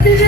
Thank you.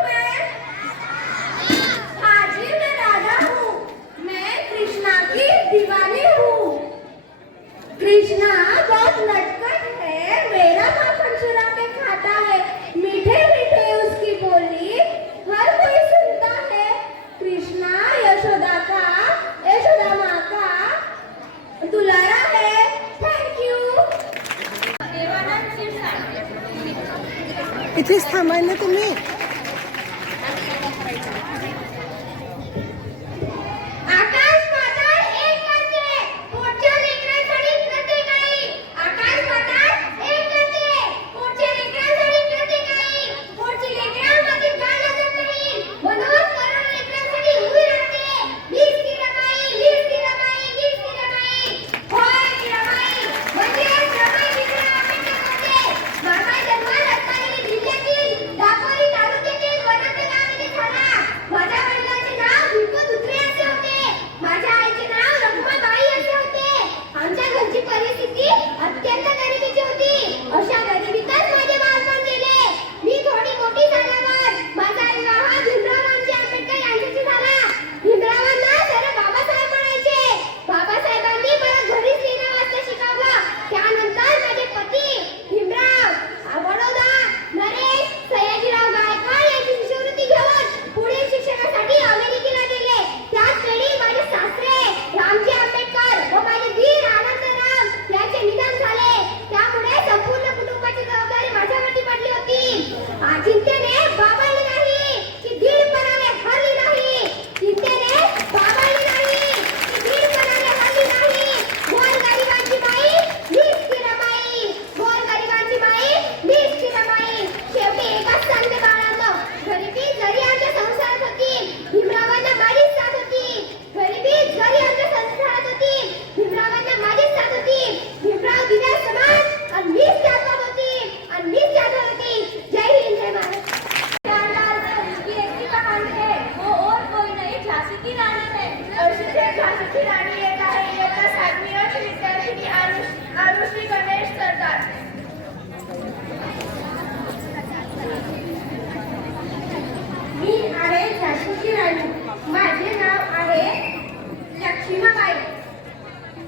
Krishna बहुत नटखट है मेरा माखन चुरा के खाता है। मीठे मीठे उसकी बोली हर कोई सुनता है। कृष्णा यशोदा का यशोदा माँ का दुलारा है। थैंक यू इथेच थांबाय ना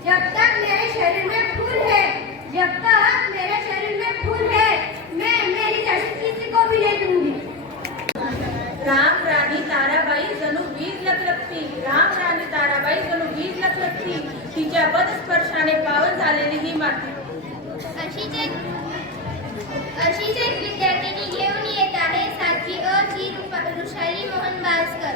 जब तक मेरे शरीर में खून है जब तक मेरे शरीर में खून है मैं मेरी जमीन किसी को भी नहीं दूंगी। राम रानी ताराबाई जणू वीज लखलखती राम राणी ताराबाई जणू वीज लखलखती तिच्या पद स्पर्शाने पावन झालेली ही माती. अशीच एक अशीच एक विद्यार्थिनी घेऊन येत आहे साक्षी अ जी रुशाली मोहन बासकर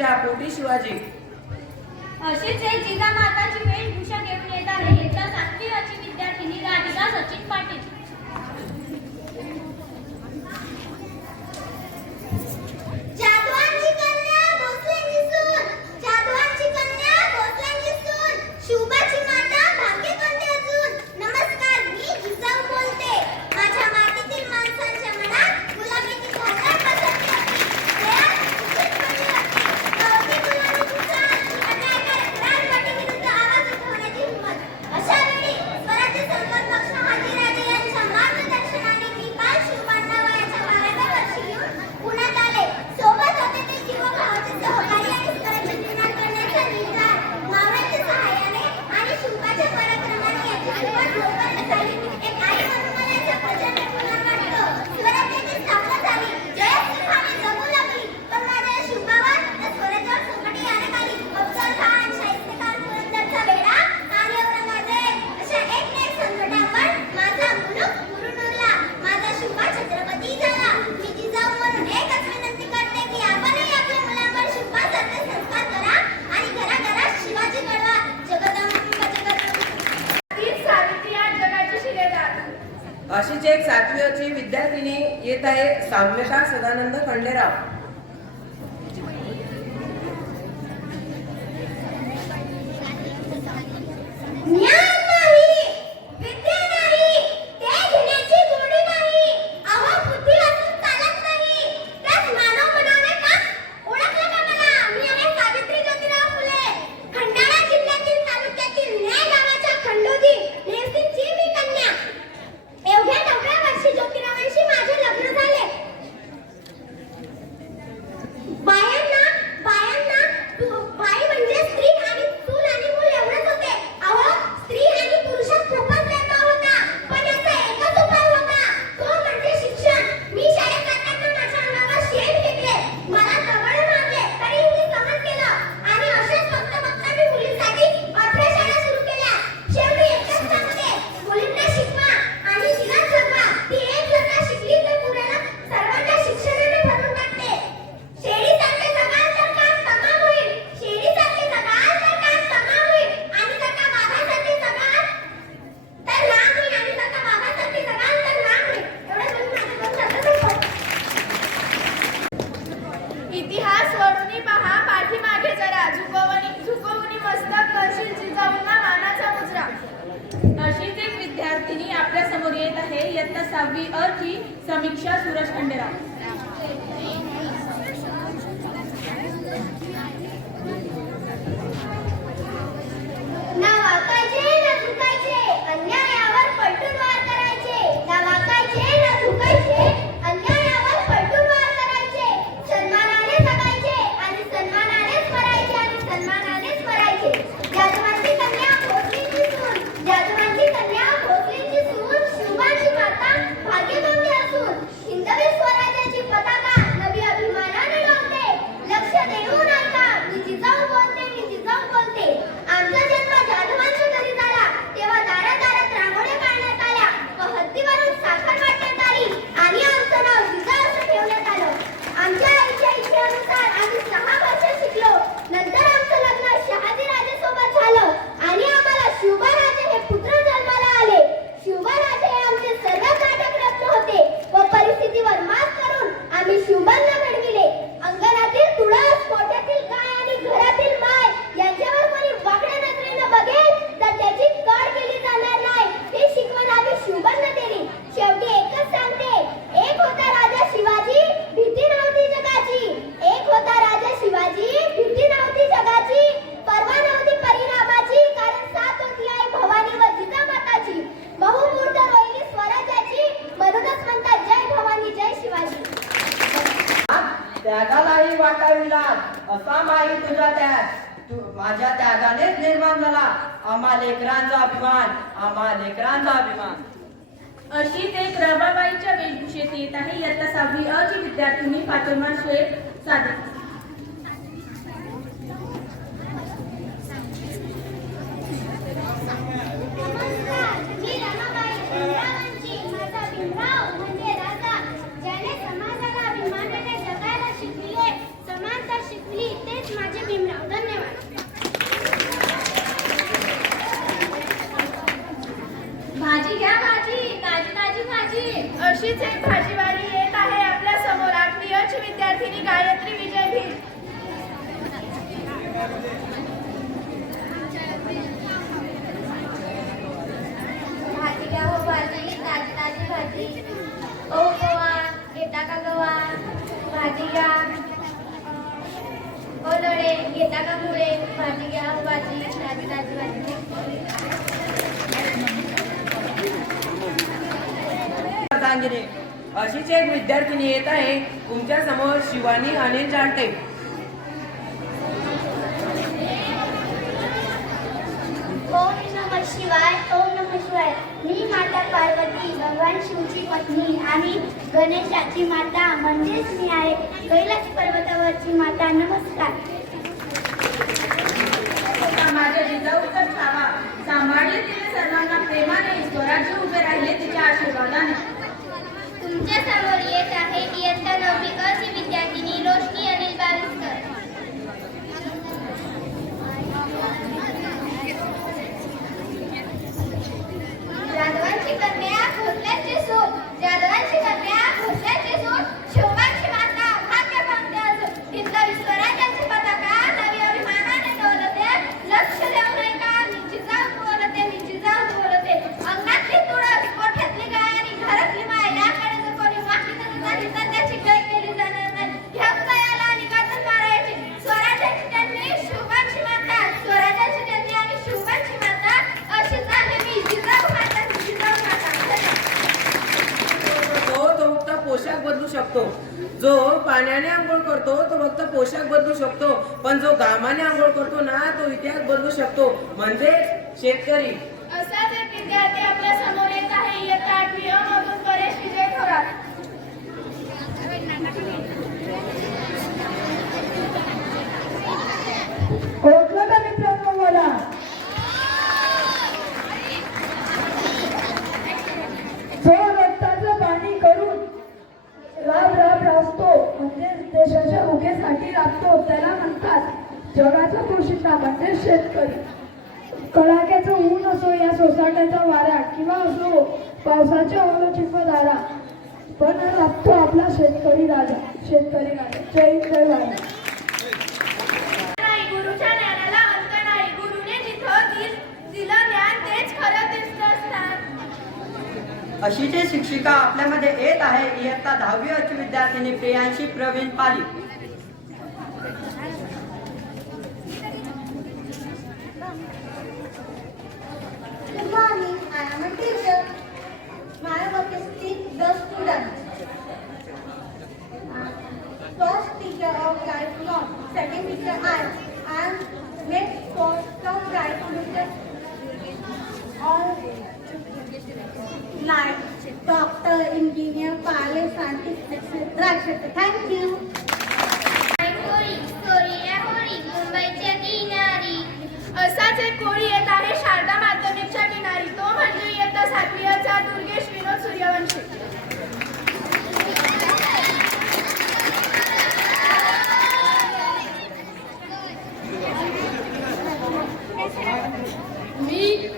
महाराजांच्या पोटी शिवाजी? अशीच हे जिजामाताची वेशभूषा घेऊन येत आहे. याच्या सातवी अशीच एक सातवीची विद्यार्थिनी येत आहे साम्यता सदानंद खंडेराव. फातिमा शेख सादिक भाजी घ्या कोलडे घेता घ्या भाजी अशीच एक विद्यार्थिनी येत आहे. तुमच्यासमोर शिवानी अनिल जाणते. शिवाय. ओम परमेश्वर मी माता पार्वती भगवान शिवची पत्नी आणि गणेशाची माता म्हणजेच मी आहे. कैलास पर्वतावरची माता नमस्कार. अशी जय अशीचे शिक्षिका आपल्यामध्ये येत आहे इयत्ता दहावी अची विद्यार्थिनी Priyanshi Pravin Pali. like doctor, engineer, pilot, scientist, etc. असाच एक कोळी येत आहे शारदा माध्यमिकच्या किनारी तो म्हणजे येत सातवीचा दुर्गेश विनोद सूर्यवंशी me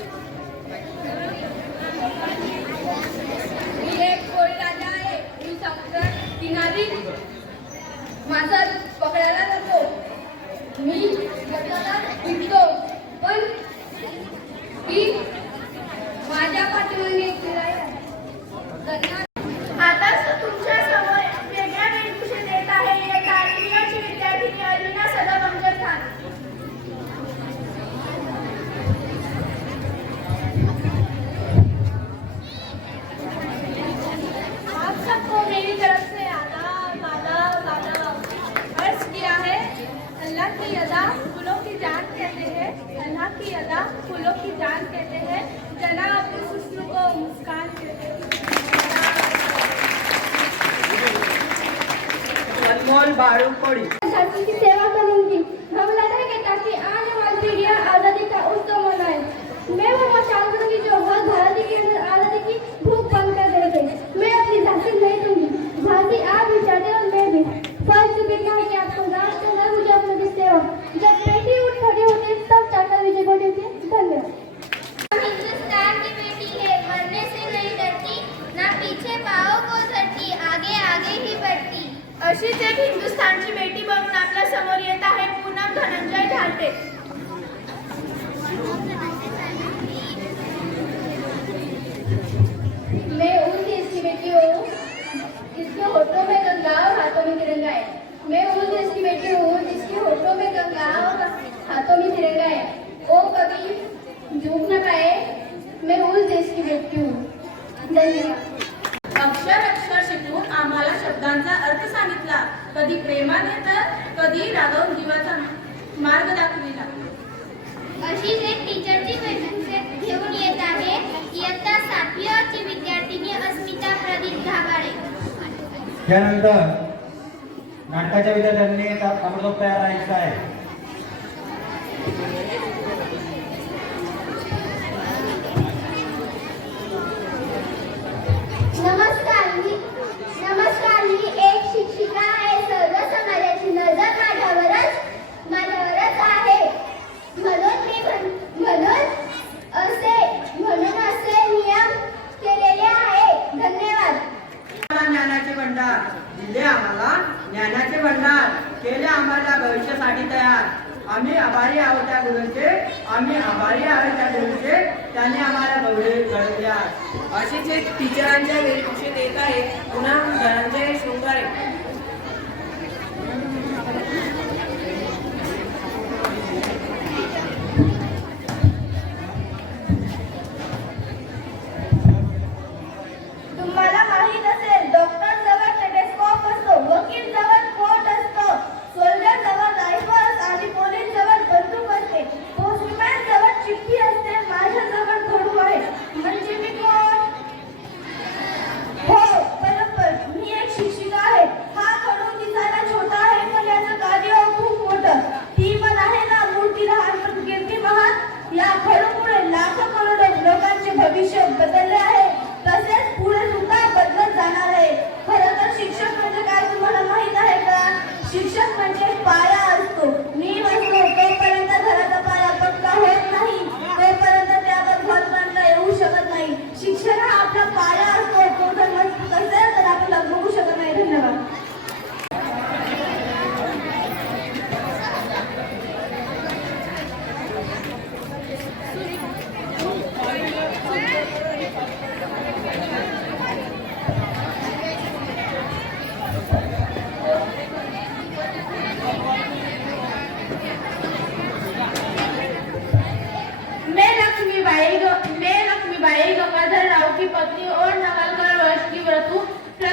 चना फूलों की जान कहते हैं। चना अपने हुस्न को मुस्कान कहते हैं। अनमोल बारू पड़ी अक्षर अक्षर शिकवून आम्हाला शब्दांचा अर्थ सांगितला. कधी प्रेमाने तर कधी रागवून जीवाचा मार्ग दाखविला. एक टीचरची घेऊन येत आहे. इयत्ता सातवी विद्यार्थिनी अस्मिता प्रदीप त्यानंतर नाटकाच्या विद्यार्थ्यांनी तयार आहे. Thank you.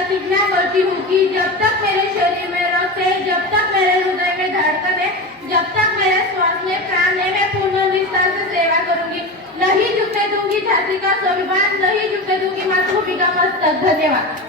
प्रतिज्ञा करती हूँ कि जब तक मेरे शरीर में रक्त है जब तक मेरे हृदय में धड़कन है जब तक मेरे श्वास में प्राण है मैं पूर्ण निष्ठा से सेवा करूंगी। नहीं झुकने दूंगी झांसी का स्वाभिमान नहीं झुकने दूंगी मातृभूमि का मस्तक धन्यवाद।